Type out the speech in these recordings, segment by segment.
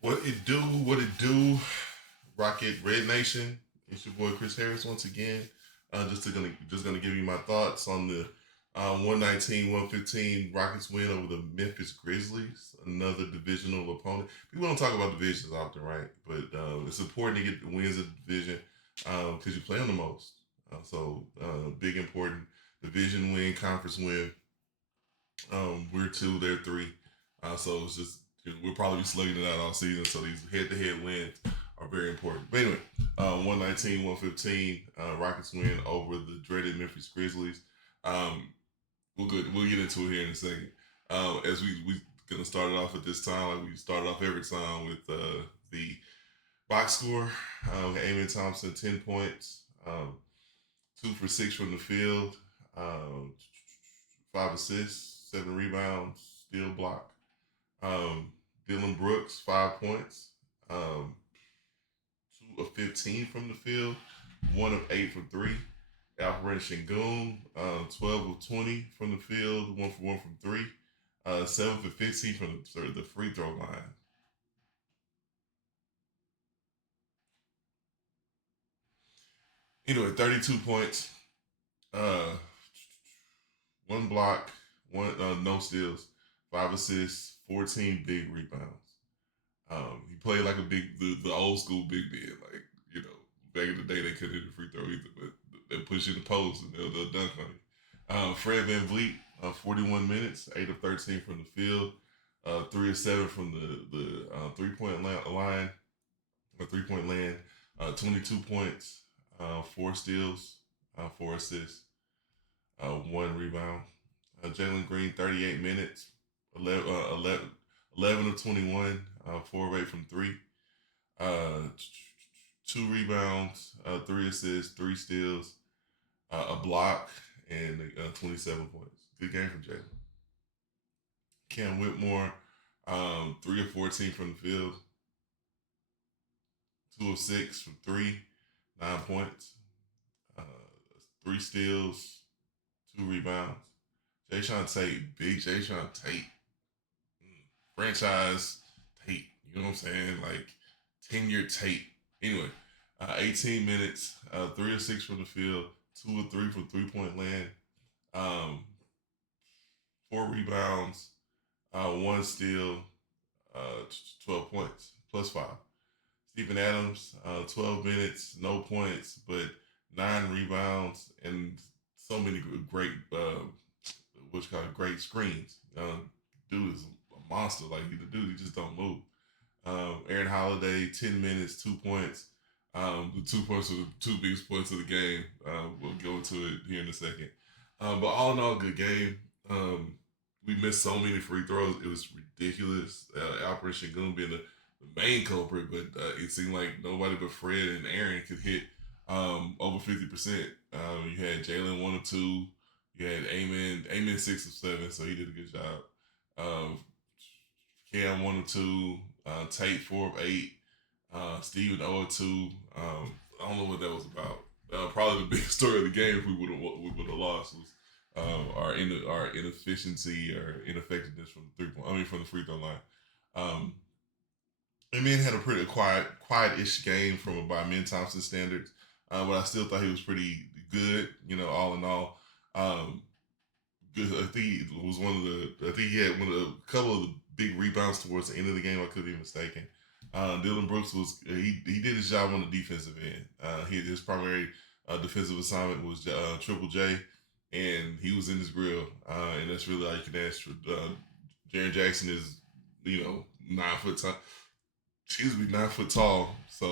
What it do, Rocket Red Nation. It's your boy Chris Harris once again. Just gonna give you my thoughts on the 119-115 Rockets win over the Memphis Grizzlies, another divisional opponent. People don't talk about divisions often, right? But it's important to get the wins of the division because you play them the most. Big important division win, conference win. We're two, they're three. So it's just we'll probably be slugging it out all season. So these head-to-head wins are very important. But anyway, 115, Rockets win over the dreaded Memphis Grizzlies. Um, we'll get into it here in a second. As we gonna start it off at this time, like we started off every time with the box score. Amen Thompson 10 points, 2 for 6 from the field, um, 5 assists, 7 rebounds, steal block. Dylan Brooks 5 points, 2 of 15 from the field, 1 of 8 from three. Alperen Şengün, 12 of 20 from the field, 1 for 1 from three. 7 for 15 from the free throw line. Anyway, 32 points, uh, 1 block, one no steals, 5 assists, 14 big rebounds. He played like the old school big man. Like, back in the day they couldn't hit the free throw either, but they push you in the post and they'll dunk on you. Fred Van Vliet, 41 minutes, 8 of 13 from the field, 3 of 7 from the 3 point line, or 3 point land, 22 points, 4 steals, 4 assists, 1 rebound. Jalen Green, 38 minutes, 11 of 21, 4 of 8 from three, uh, 2 rebounds, 3 assists, 3 steals, a block, and 27 points. Good game from Jalen. Cam Whitmore, 3 of 14 from the field, 2 of 6 from three, 9 points, uh, 3 steals, 2 rebounds. Jayshawn Tate, big Jayshawn Tate, franchise Tate. You know what I'm saying? Like 10-year Tate. Anyway, 18 minutes, 3 of 6 from the field, 2 of 3 from 3 point land, um, 4 rebounds, 1 steal, 12 points, plus five. Steven Adams, 12 minutes, no points, but 9 rebounds and so many great, what's called great screens. Dude is a monster. Like the dude, he just don't move. Aaron Holiday, 10 minutes, 2 points. The 2 points were the two biggest points of the game. We'll go into it here in a second. But all in all, good game. We missed so many free throws. It was ridiculous. Alperen Şengün being the main culprit, but it seemed like nobody but Fred and Aaron could hit over 50%. You had Jalen 1 of 2. You had Amen 6 of 7, so he did a good job. Um, Cam 1 of 2, Tate 4 of 8, Steven 0 of 2. I don't know what that was about. Probably the biggest story of the game if we would have lost was our inefficiency or ineffectiveness from the 3 point. I mean from the free throw line. Um, Amen had a pretty quiet-ish game from by Amen Thompson standards, but I still thought he was pretty good. All in all, good. I think he was one of the. I think he had a couple of the big rebounds towards the end of the game. I could be mistaken. Dylan Brooks he did his job on the defensive end. His primary defensive assignment was Triple J, and he was in his grill, and that's really all you can ask for. Jaren Jackson is 9 foot tall. Excuse me, 9 foot tall. So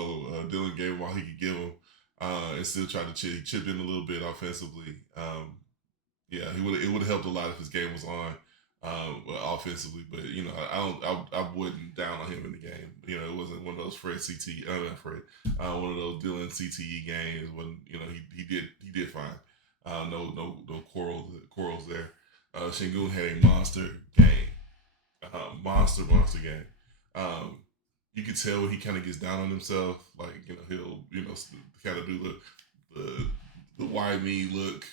Dylan gave him all he could give him, and still tried to chip in a little bit offensively. Yeah, it would have helped a lot if his game was on offensively. But I wouldn't down on him in the game. It wasn't one of those Fred CT, not Fred, one of those Dylan CTE games when he did fine. No quarrels there. Şengün had a monster game, monster game. Um, you could tell when he kind of gets down on himself, like he'll kind of do the the why me look.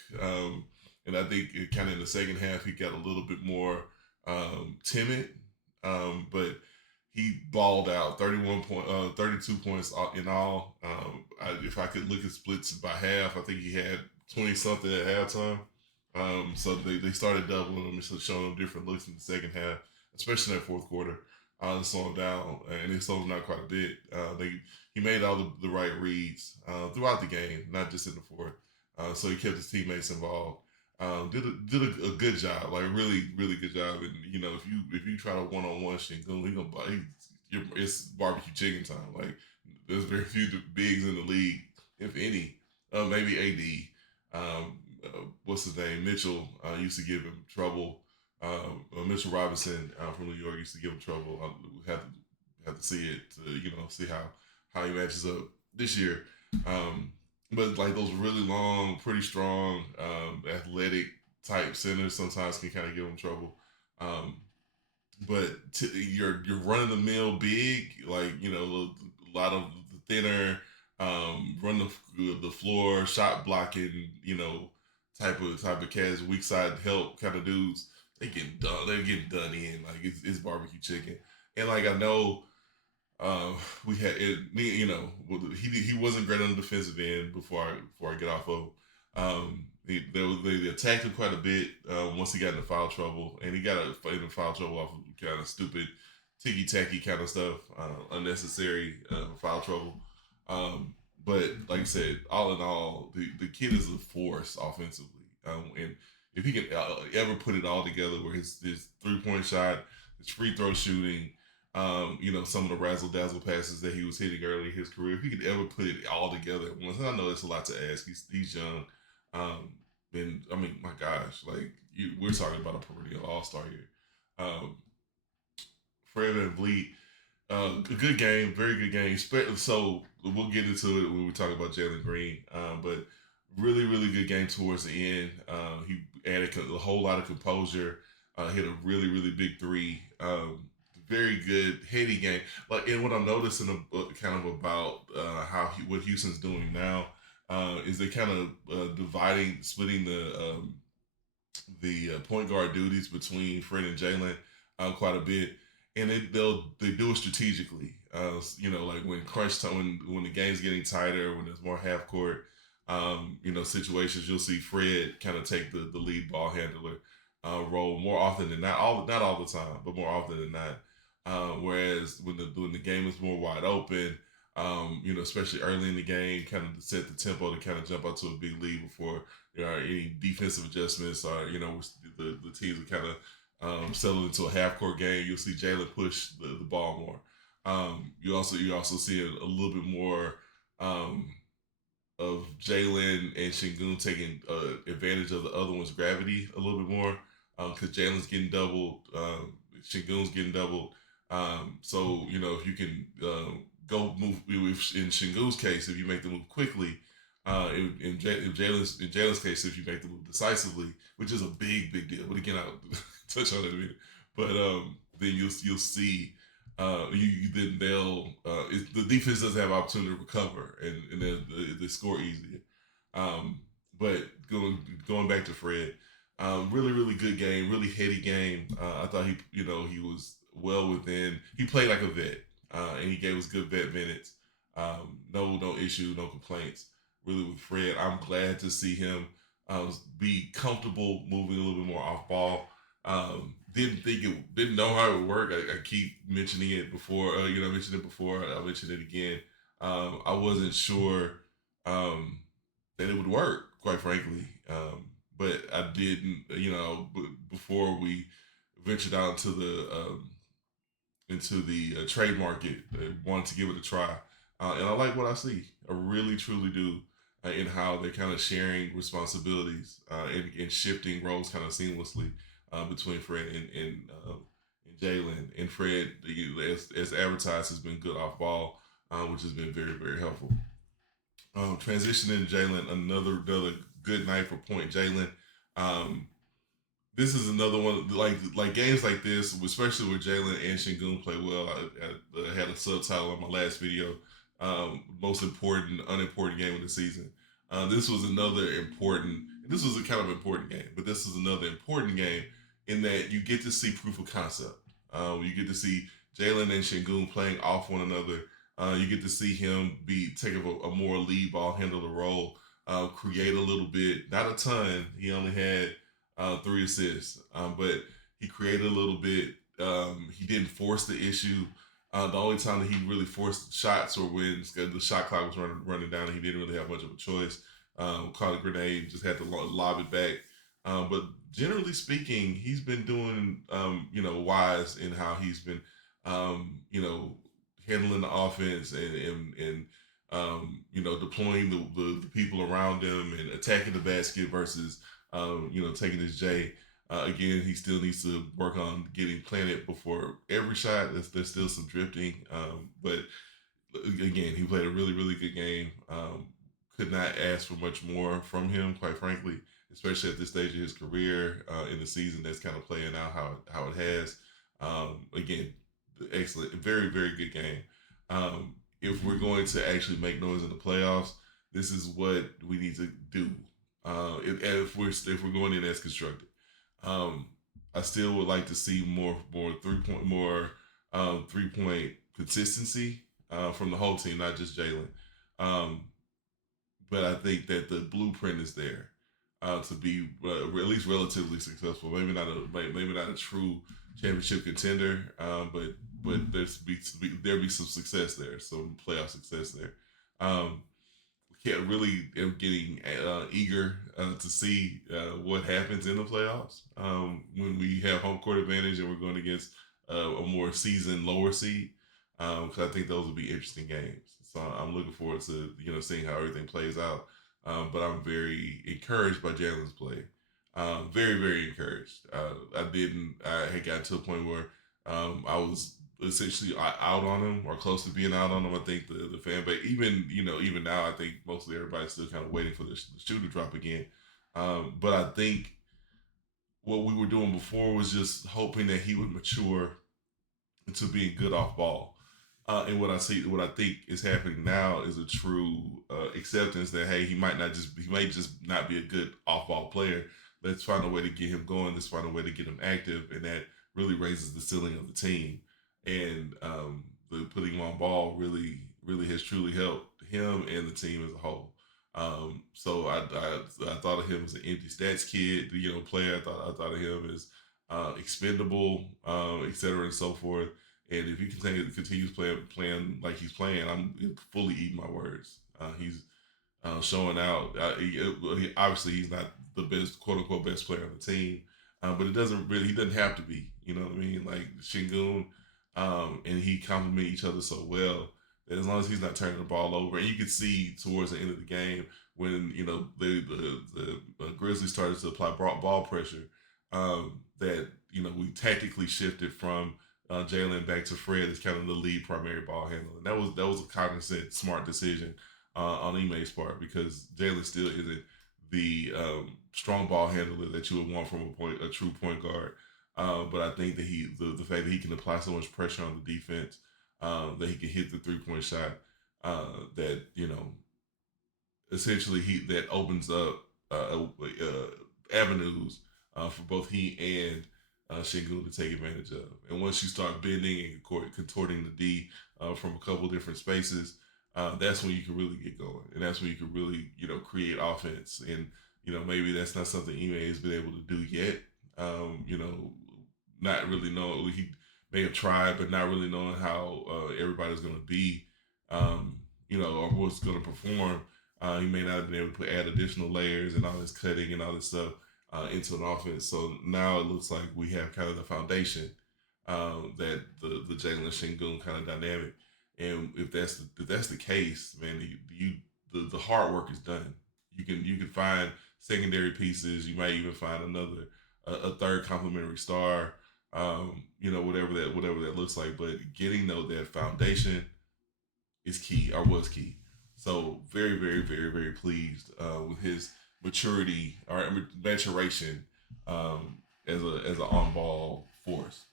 And I think it kind of in the second half he got a little bit more timid, but he balled out. 32 points in all. If I could look at splits by half, I think he had 20 something at halftime. So they started doubling him and showing him different looks in the second half, especially in that fourth quarter. They slowed him down, and they slowed him down quite a bit. He made all the right reads throughout the game, not just in the fourth. So he kept his teammates involved. Did a good job, like really really good job. And if you try to one on one Shingun, it's barbecue chicken time. Like there's very few bigs in the league, if any. Maybe AD. What's his name? Mitchell used to give him trouble. Mitchell Robinson from New York used to give him trouble. I have to see it to see how he matches up this year. But like those really long, pretty strong, athletic type centers sometimes can kind of give him trouble. Um, but you're running the mill big, like a lot of the thinner, run the floor, shot blocking, type of cats, weak side help kind of dudes. They getting done. They're getting done in like it's barbecue chicken. And like I know we had it. He wasn't great on the defensive end before I get off of. They attacked him quite a bit once he got into foul trouble, and he got into foul trouble off of kind of stupid, ticky tacky kind of stuff, unnecessary foul trouble. But like I said, all in all, the kid is a force offensively, and if he can ever put it all together, where his 3-point shot, his free throw shooting, some of the razzle dazzle passes that he was hitting early in his career. If he could ever put it all together at once, and I know it's a lot to ask. He's young, and I mean, my gosh, like we're talking about a perennial All Star here. Um, Fred VanVleet, a good game, very good game. So we'll get into it when we talk about Jalen Green, but really, really good game towards the end. He added a whole lot of composure. Hit a really, really big three. Very good heady game. Like, and what I'm noticing kind of about what Houston's doing now is they kind of splitting the point guard duties between Fred and Jalen quite a bit, and they do it strategically. Like when crunch time, when the game's getting tighter, when there's more half court, situations, you'll see Fred kind of take the lead ball handler role more often than not. Not all the time, but more often than not. Whereas when the game is more wide open, especially early in the game, kind of to set the tempo to kind of jump out to a big lead before there are any defensive adjustments or the teams are kind of settle into a half court game. You'll see Jalen push the ball more. You also see a little bit more of Jalen and Shingun taking advantage of the other one's gravity a little bit more because Jalen's getting doubled, Shingun's getting doubled. So if you can go move in Shingun's case, if you make the move quickly, in Jalen's case, if you make the move decisively, which is a big deal. But again, I'll touch on it in a minute. But then you'll see. Then the defense doesn't have opportunity to recover and they score easier. But going back to Fred, really really good game, really heady game. I thought he was well within. He played like a vet, and he gave us good vet minutes. No issue, no complaints. Really with Fred, I'm glad to see him be comfortable moving a little bit more off ball. Didn't know how it would work. I keep mentioning it before. I mentioned it before. I mentioned it again. I wasn't sure that it would work, quite frankly. But I didn't. Before we ventured out into the trade market, I wanted to give it a try, and I like what I see. I really, truly do. In how they're kind of sharing responsibilities and shifting roles kind of seamlessly between Fred and Jalen. And Fred, as advertised, has been good off ball, which has been very, very helpful. Transitioning Jalen, another good night for Point Jalen. This is another one like games like this, especially where Jalen and Shingun play well. I had a subtitle on my last video. Most important, unimportant game of the season. This was another important. This was a kind of important game, but this is another important game in that you get to see proof of concept. You get to see Jalen and Shingun playing off one another. You get to see him take up a more lead ball handler role, create a little bit, not a ton. He only had 3 assists, but he created a little bit. He didn't force the issue. The only time that he really forced shots or when the shot clock was running down and he didn't really have much of a choice. Caught a grenade, just had to lob it back. But generally speaking, he's been doing, wise in how he's been, handling the offense and deploying the people around him and attacking the basket versus, taking his J. Again, he still needs to work on getting planted before every shot. There's still some drifting, but again, he played a really, really good game. Could not ask for much more from him, quite frankly, especially at this stage of his career in the season that's kind of playing out how it has. Again, excellent, very, very good game. If we're going to actually make noise in the playoffs, this is what we need to do. If we're going in as constructed, um, I still would like to see more 3 point more 3 point consistency from the whole team, not just Jalen. Um, but I think that the blueprint is there to be at least relatively successful. Maybe not a true championship contender, but there be some success there, some playoff success there. Um, can't really am getting eager to see what happens in the playoffs when we have home court advantage and we're going against a more seasoned lower seed. Because I think those will be interesting games. So I'm looking forward to seeing how everything plays out. But I'm very encouraged by Jalen's play. Very, very encouraged. I had gotten to a point where I was essentially out on him or close to being out on him. I think the fan base, even now, I think mostly everybody's still kind of waiting for the shoe to drop again. But I think what we were doing before was just hoping that he would mature into being good off ball. And what I think is happening now is a true acceptance that hey, he may just not be a good off ball player. Let's find a way to get him going. Let's find a way to get him active, and that really raises the ceiling of the team. And putting him on ball really has truly helped him and the team as a whole. So I thought of him as an empty stats kid, player. I thought of him as expendable, et cetera, and so forth. And if he continues playing like he's playing, I'm fully eating my words. He's showing out. Obviously, he's not the best, quote unquote, best player on the team, but he doesn't have to be. You know what I mean? Like Shingun, and he complement each other so well that as long as he's not turning the ball over, and you could see towards the end of the game when the Grizzlies started to apply ball pressure, that we tactically shifted from Jalen back to Fred as kind of the lead primary ball handler. And that was a cognizant, smart decision on Ime's part because Jalen still isn't the strong ball handler that you would want from a true point guard. But I think that the fact that he can apply so much pressure on the defense, that he can hit the 3 point shot, that essentially that opens up avenues for both he and Shingun to take advantage of. And once you start bending and contorting the D from a couple different spaces, that's when you can really get going, and that's when you can really create offense. And maybe that's not something Ime has been able to do yet. Not really know he may have tried, but not really knowing how everybody's going to be, or what's going to perform. He may not have been able to add additional layers and all this cutting and all this stuff into an offense. So now it looks like we have kind of the foundation that the Jalen Shingun kind of dynamic. And if that's the case, man, the hard work is done. You can find secondary pieces. You might even find a third complementary star. Whatever that looks like. But getting that foundation is key or was key. So very, very, very, very pleased with his maturity or maturation as an on ball force.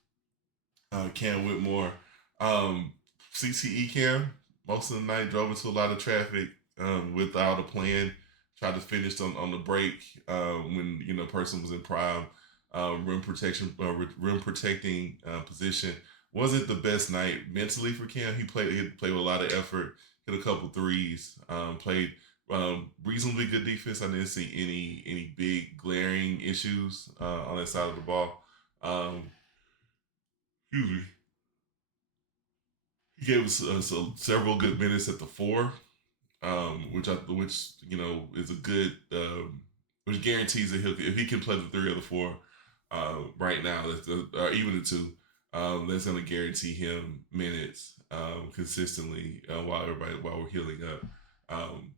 Cam Whitmore, CTE Cam, most of the night drove into a lot of traffic without a plan. Tried to finish on the break when person was in prime rim protecting position. wasn't the best night mentally for Cam. He played with a lot of effort, hit a couple threes, played reasonably good defense. I didn't see any big glaring issues on that side of the ball. Um, excuse me. He gave us several good minutes at the four, which is a good, which guarantees that if he can play the three or the four right now, or even the two, that's going to guarantee him minutes consistently while we're healing up. Um,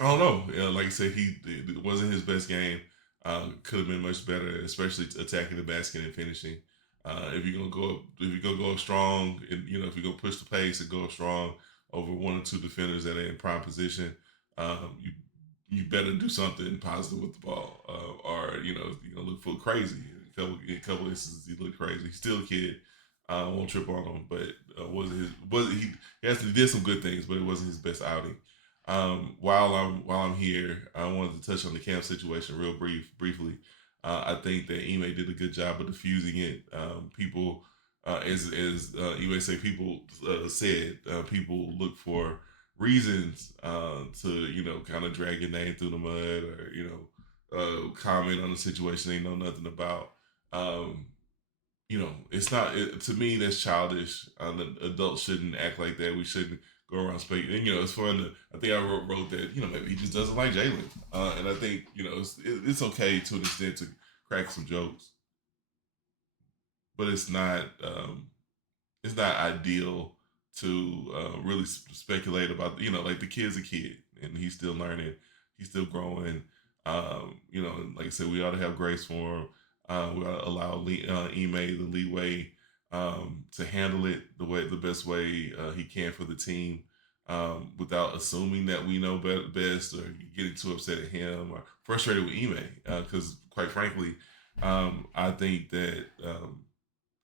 I don't know. Like I said, it wasn't his best game. Could have been much better, especially attacking the basket and finishing. If you're gonna go up strong, and if you're gonna push the pace and go up strong over one or two defenders that are in prime position, you better do something positive with the ball, or you're gonna look full crazy. In a couple instances, he looked crazy. He's still a kid. Won't trip on him, but wasn't his was he did some good things, but it wasn't his best outing. While I'm here, I wanted to touch on the Cam situation briefly. I think that Ime did a good job of diffusing it. People, as you may say, people said, people look for reasons to kind of drag your name through the mud, or comment on a situation they know nothing about. Um, it's not to me that's childish. Adults shouldn't act like that. We shouldn't go around speaking. And it's fun. I think I wrote that. Maybe he just doesn't like Jalen, and I think it's okay to an extent to crack some jokes, but it's not ideal to really speculate about. Like the kid's a kid and he's still learning, he's still growing. Like I said, we ought to have grace for him. We ought to allow Ime the leeway to handle it the best way he can for the team, without assuming that we know best, or getting too upset at him or frustrated with Ime. Because quite frankly, I think that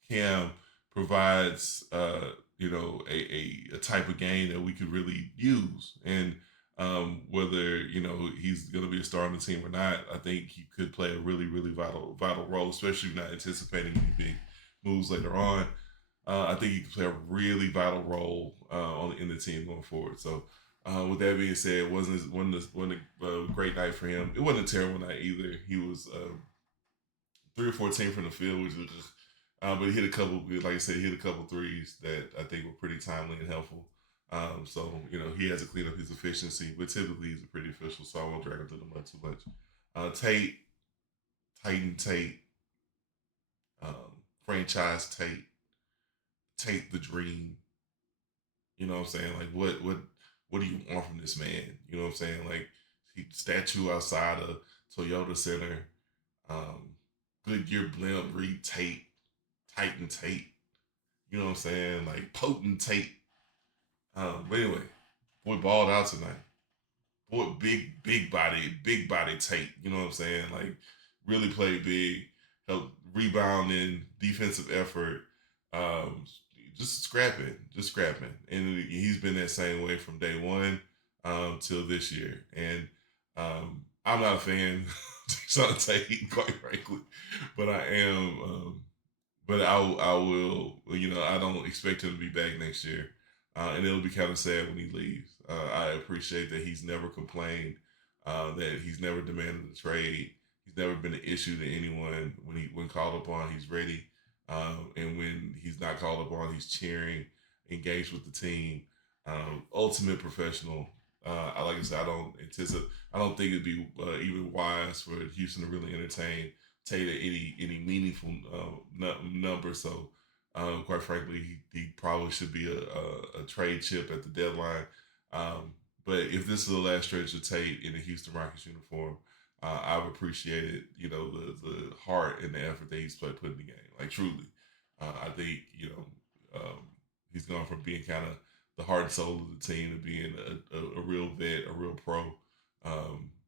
Cam provides a type of game that we could really use. And whether he's going to be a star on the team or not, I think he could play a really really vital role, especially not anticipating any big moves later on. I think he could play a really vital role in the team going forward. So, with that being said, it wasn't a great night for him. It wasn't a terrible night either. He was 3 or 14 from the field, which was just, but he hit a couple. Like I said, he hit a couple threes that I think were pretty timely and helpful. So he has to clean up his efficiency, but typically he's a pretty official, so I won't drag him through the mud too much. Tate, Titan Tate, franchise Tate, Tate the Dream. You know what I'm saying? Like what do you want from this man? You know what I'm saying? Like he statue outside of Toyota Center, um, Goodyear blimp, Reed Tate, Titan Tate. You know what I'm saying? Like potent Tate. But anyway, boy balled out tonight. Boy, big body Tate. You know what I'm saying? Like really played big, helped rebounding, defensive effort, um, just scrapping, and he's been that same way from day one till this year. And I'm not a fan of Sean Tate, quite frankly, but I am. But I will. I don't expect him to be back next year, and it'll be kind of sad when he leaves. I appreciate that he's never complained, that he's never demanded a trade. He's never been an issue to anyone. When called upon, he's ready, and when he's not called upon, he's cheering, engaged with the team. Ultimate professional. Like I said, I don't think it'd be even wise for Houston to really entertain Tate at any meaningful number. So, quite frankly, he probably should be a trade chip at the deadline. But if this is the last stretch of Tate in the Houston Rockets uniform, I've appreciated the heart and the effort that he's put in the game. Like truly, I think he's gone from being kind of the heart and soul of the team to being a real vet, a real pro.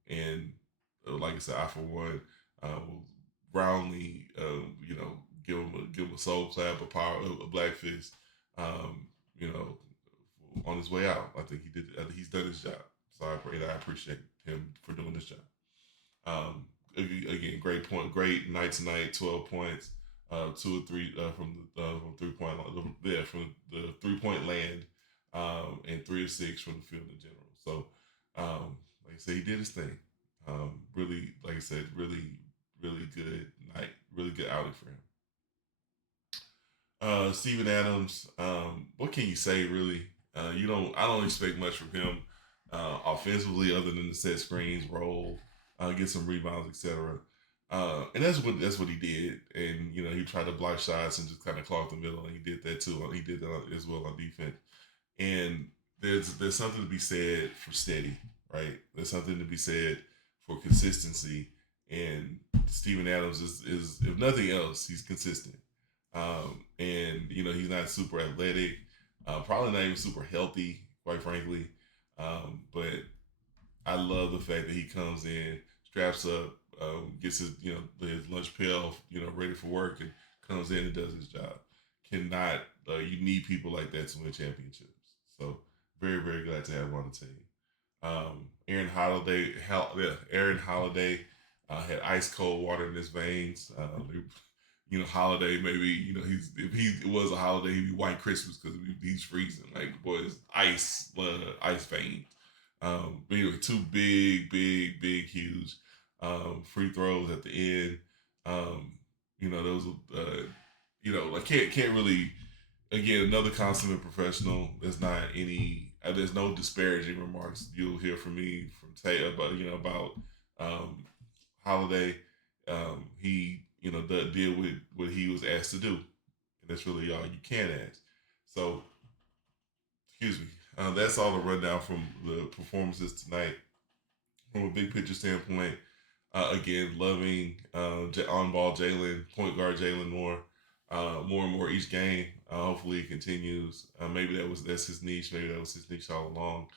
And like I said, I for one will roundly, give him a soul clap, a black fist, um, you know, on his way out. I think he did. He's done his job. So I appreciate him for doing this job. Again, great point, great night tonight. 12 points, two or three from 3 point from the 3 point land, and 3 of 6 from the field in general. So, like I said, he did his thing. Really, like I said, really good night, really good outing for him. Steven Adams, what can you say really? I don't expect much from him offensively, other than the set screens, roll, get some rebounds, etc. And that's what he did. And he tried to block shots and just kind of clog the middle, and he did that too. He did that as well on defense. And there's something to be said for steady, right? There's something to be said for consistency. And Steven Adams is if nothing else, he's consistent. And he's not super athletic, probably not even super healthy, quite frankly. But I love the fact that he comes in, straps up, gets his lunch pail, ready for work, and comes in and does his job. Cannot You need people like that to win championships. So very very glad to have him on the team. Aaron Holiday had ice cold water in his veins. Holiday, maybe if he it was a holiday, he'd be White Christmas because he's freezing. Like the boy is ice vein. But anyway, two big, huge free throws at the end. There was I can't really, again, another consummate professional. There's no disparaging remarks you'll hear from me from Tay about um, Holiday. He did with what he was asked to do, and that's really all you can ask. So, excuse me. That's all the rundown from the performances tonight. From a big picture standpoint, again, loving on ball Jalen, point guard Jalen more and more each game. Hopefully, it continues. Maybe that's his niche. Maybe that was his niche all along.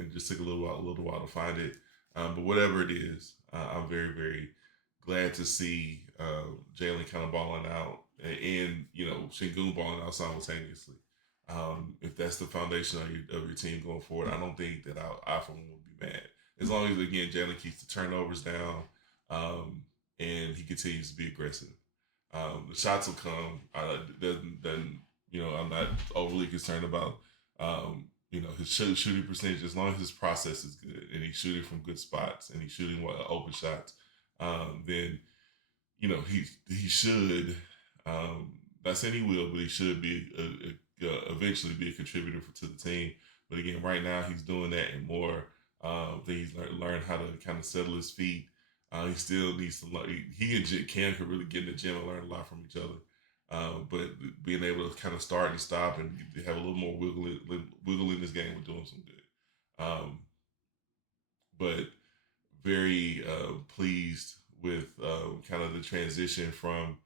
It just took a little while to find it. But whatever it is, I'm very very glad to see Jalen kind of balling out, and Shingun balling out simultaneously. If that's the foundation of your team going forward, I don't think that I for one would be mad, as long as again Jalen keeps the turnovers down, and he continues to be aggressive. The shots will come. Then I'm not overly concerned about his shooting percentage, as long as his process is good and he's shooting from good spots and he's shooting open shots. Then he should. Not saying he will, but he should be eventually be a contributor to the team. But again, right now he's doing that and more. He's learned how to kind of settle his feet. He still needs to learn. He and Cam could really get in the gym and learn a lot from each other. But being able to kind of start and stop and have a little more wiggle in this game would do him some good. But very pleased with kind of the transition from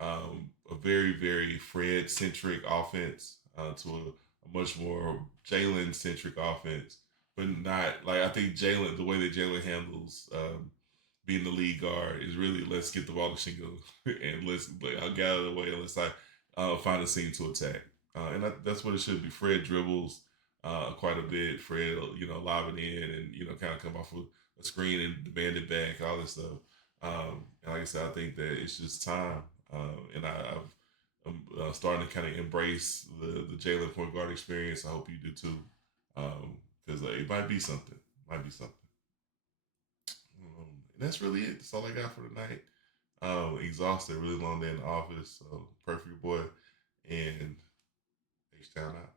a very, very Fred centric offense to a much more Jalen centric offense. But not like, I think the way that Jalen handles being the lead guard is really, let's get the ball to Shingo and I'll get out of the way and let's find a scene to attack. And that's what it should be. Fred dribbles quite a bit. Fred, lobbing in and kind of come off of a screen and demand it back, all this stuff. And like I said, I think that it's just time, and I'm starting to kind of embrace the Jalen point guard experience. I hope you do too, because it might be something. Might be something. And that's really it. That's all I got for tonight. Exhausted, really long day in the office. So perfect boy, and H Town out.